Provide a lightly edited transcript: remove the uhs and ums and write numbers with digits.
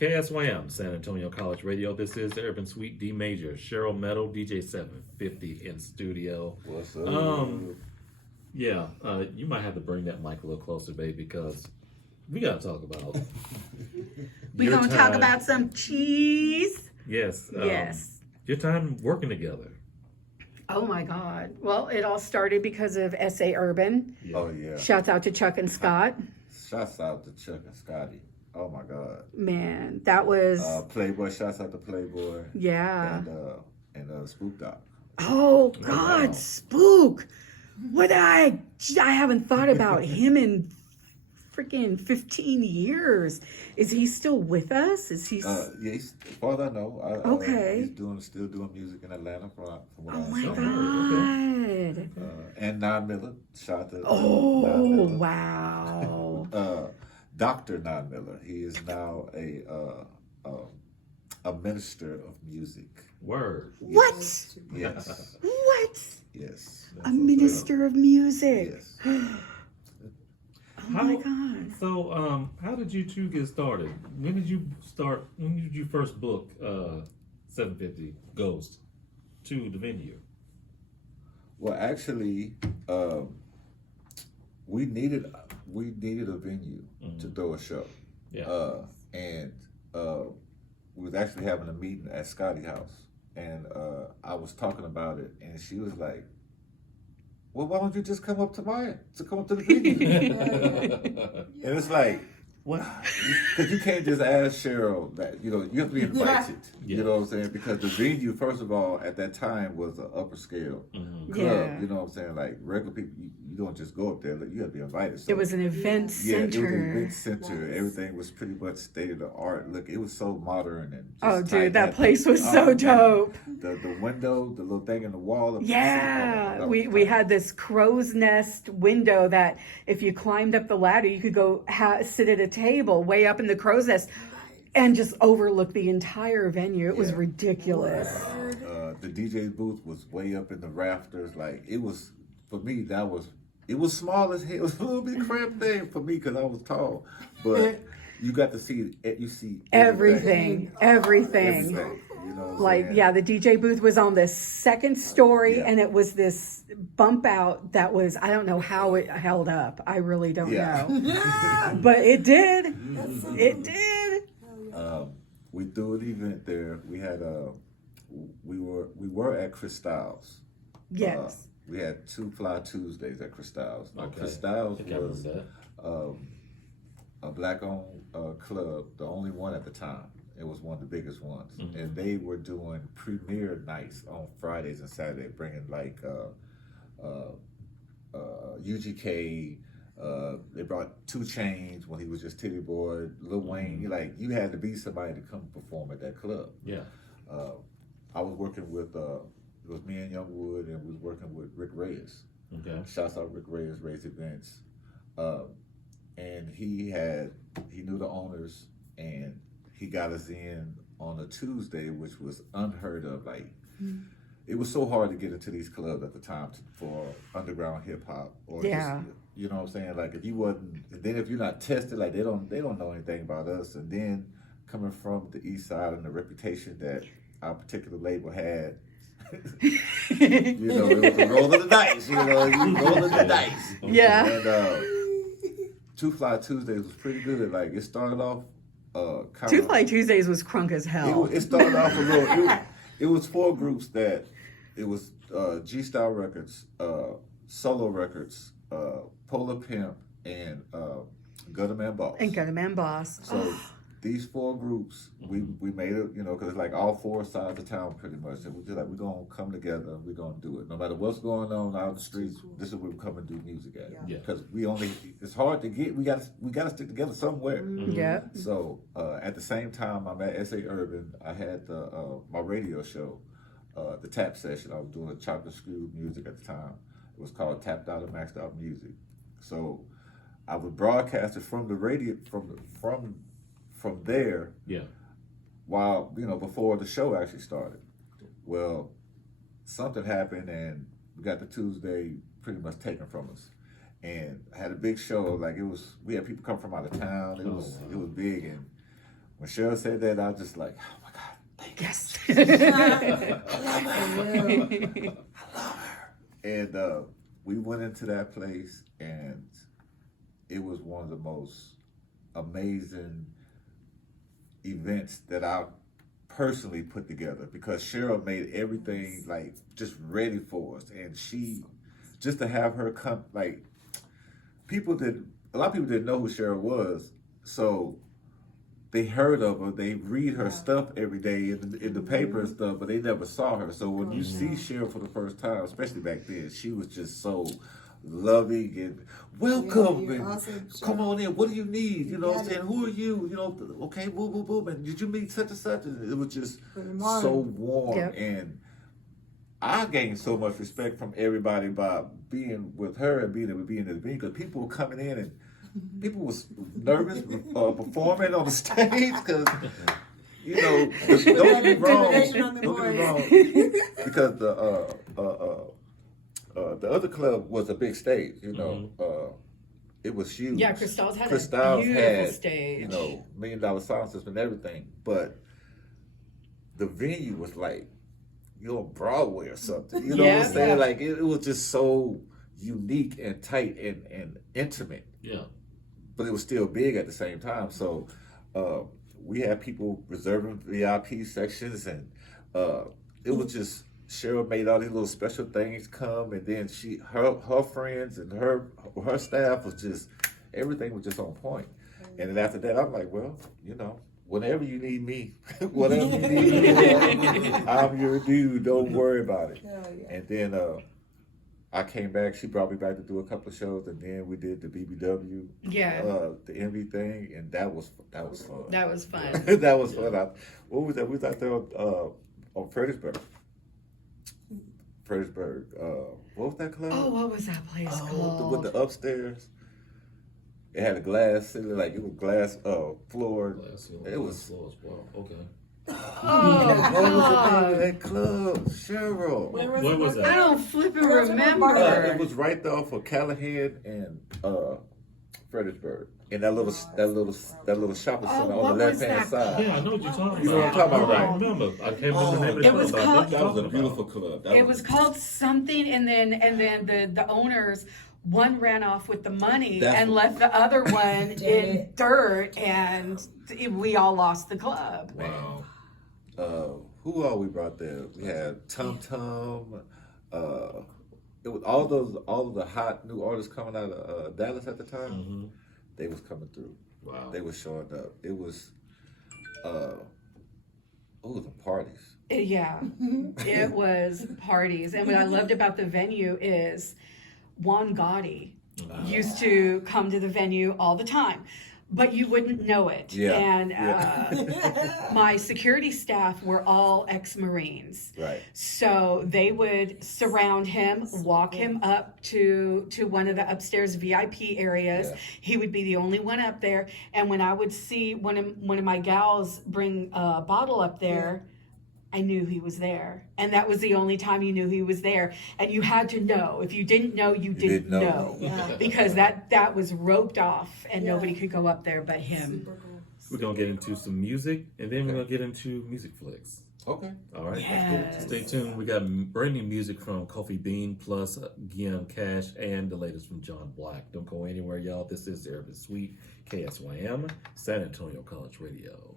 KSYM, San Antonio College Radio. This is the Urban Suite D Major, Cheryl Meadow, DJ 750 in studio. What's up? You might have to bring that mic a little closer, babe, because we gotta talk about. We're gonna talk about some cheese. Yes. Yes. Your time working together. Oh my God. Well, it all started because of SA Urban. Yeah. Oh yeah. Shouts out to Chuck and Scott. Shouts out to Chuck and Scotty. Oh my God. Man, that was Playboy. Shouts out to Playboy. yeah. And Spook Doc. Oh God, wow. Spook. What I haven't thought about him in freaking 15 years. Is he still with us? Is he? Yeah, he's, as far as I know. Okay. He's still doing music in Atlanta from what Oh I my understand. God. And Nine Miller. Shout out to Oh Nine Miller. wow. Dr. Nine Miller. He is now a minister of music. Word. What? Yes. What? Yes. A minister of music. Yes. Oh my God. So, how did you two get started? When did you start? When did you first book 750 Ghost to the venue? Well, actually, we needed a venue to throw a show. Yeah. And we was actually having a meeting at Scotty House, and I was talking about it, and she was like, "Well, why don't you just come up to the venue?" And it's like, what? Because you can't just ask Cheryl that. You have to be invited. Yeah. You know what I'm saying? Because the venue, first of all, at that time was an upper scale club. Yeah. You know what I'm saying? Like regular people, you don't just go up there. You have to be invited. So, It was an event yeah, it was an center. event center. Everything was pretty much state of the art. Look, it was so modern and. Just Oh, tight. dude, that Had- place was oh, so man. dope. The window, the little thing in the wall. Yeah, that we was tight. had this crow's nest window that if you climbed up the ladder, you could go sit at a table way up in the crow's nest and just overlook the entire venue. It was Yeah. ridiculous. The DJ booth was way up in the rafters. Like it was for me. It was small as hell. It was a little bit cramped there for me because I was tall. But you got to see Everything. Everything. You know what I'm Like, saying? yeah, the DJ booth was on the second story, Yeah. and it was this bump out that was, I don't know how it held up. I really don't Yeah. know. But it did. It did. We threw an event there. We had we were at Cristal's. Yes. We had 2 Fly Tuesdays at Cristal's. Now, Okay. Cristal's I think I was remember that. a black-owned club, the only one at the time. It was one of the biggest ones, and they were doing premiere nights on Fridays and Saturdays, bringing like UGK. They brought 2 Chainz when he was just Titty Boy, Lil Wayne. You had to be somebody to come perform at that club. Yeah. I was working with it was me and Youngwood, and we was working with Rick Reyes. Okay. Shouts out Rick Reyes, Reyes Events. And he knew the owners, and he got us in on a Tuesday, which was unheard of. Like, it was so hard to get into these clubs at the time for underground hip hop, or Yeah. just, you know what I'm saying? Like, if you wasn't, and then if you're not tested, like they don't know anything about us. And then coming from the East Side and the reputation that our particular label had. It was a roll of the dice. You rolling the dice. Yeah. And 2 Fly Tuesdays was pretty good. Like it started off. Two Fly Tuesdays was crunk as hell. It started off a little. It was 4 groups that. It was G Style Records, Solo Records, Polar Pimp, and Gutterman Boss. And Got a Man Boss. So these 4 groups, we made it, because it's like all 4 sides of town pretty much. And we just like, we're going to come together and we're going to do it. No matter what's going on out in the streets, this is where we come and do music at. Yeah. Because it's hard to get, we got to stick together somewhere. Yeah. So at the same time, I'm at SA Urban. I had my radio show, the Tap Session. I was doing chocolate screw music at the time. It was called Tapped Out and Maxed Out Music. So I would broadcast it from the radio, from there, Yeah. while before the show actually started. Well, something happened and we got the Tuesday pretty much taken from us, and I had a big show. Like we had people come from out of town. It was big, and when Cheryl said that, I was just like, oh my God, thank you. Yes. And we went into that place, and it was one of the most amazing events that I personally put together, because Cheryl made everything like just ready for us, and she just to have her come, like, a lot of people didn't know who Cheryl was, so they heard of her, they read her stuff every day in the paper and stuff, but they never saw her. So when you see Cheryl for the first time, especially back then, she was just so loving and welcome and awesome. come on in, what do you need? You know what I'm saying? Who are you? You know, okay, boom, boom, boom. And did you meet such and such? And it was just so warm. Yep. And I gained so much respect from everybody by being with her and being able to be in the venue, because people were coming in and people was nervous performing on the stage, because you know, don't get me wrong, because the other club was a big stage, you know. It was huge. Yeah, Cristal's had Cristal's a beautiful had, stage. you know, $1 million sound system and everything, but the venue was like you're on Broadway or something. You know what I'm saying? Yeah. Like it was just so unique and tight and intimate. Yeah. But it was still big at the same time. So we had people reserving VIP sections, and it was just, Cheryl made all these little special things come, and then her friends and her staff was just, everything was just on point. And then after that, I'm like, well, you know, whenever you need me, whatever you need me, I'm your dude. Don't worry about it. And then I came back. She brought me back to do a couple of shows, and then we did the BBW, the Envy thing, and that was fun. That was fun. That was fun. What was that? We was out there on Fredericksburg. What was that club? Oh, what was that place called? With the upstairs. It had a glass ceiling, like it was glass floor. It was floor as well. Okay. Oh, what was the name God. of that club? Cheryl. Where was I that? don't flipping It remember. It was right there off of Callahan and Fredericksburg, in that little shopping center what on the was left hand that side. Yeah, I know what you're talking You know what I'm about. talking about, I right? remember. I can't remember the name of the It was club, called- but I know what That was a you're beautiful talking club. It was called something, and then the owners, one ran off with the money That's and what- left the other one in dirt, and we all lost the club. about. Wow. Who all we brought there? We had Tum Tum. It was all of the hot new artists coming out of Dallas at the time. Mm-hmm. They was coming through. Wow. They was showing up. It was the parties. Yeah, it was parties. And what I loved about the venue is Juan Gotti used to come to the venue all the time, but you wouldn't know it. Yeah. And my security staff were all ex-Marines. Right. So they would surround him, walk him up to one of the upstairs VIP areas. Yeah. He would be the only one up there. And when I would see one of my gals bring a bottle up there, I knew he was there. And that was the only time you knew he was there. And you had to know. If you didn't know, you didn't know. Yeah. Because that was roped off, and nobody could go up there but him. Super cool. We're going to get into some music, and then we're going to get into music flicks. Okay. All right? Yes. Stay tuned. We got brand new music from Kofi Bean, plus Guillaume Cash, and the latest from John Black. Don't go anywhere, y'all. This is the Urban Suite, KSYM, San Antonio College Radio.